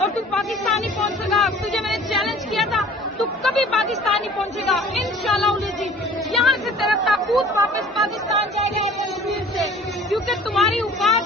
और तू पाकिस्तान ही पहुंचेगा। तुझे मैंने चैलेंज किया था, तू कभी पाकिस्तान नहीं पहुंचेगा इंशाल्लाह जी। यहाँ से तेरा ताबूत वापस पाकिस्तान जाएगा रणवीर से, क्योंकि तुम्हारी औकात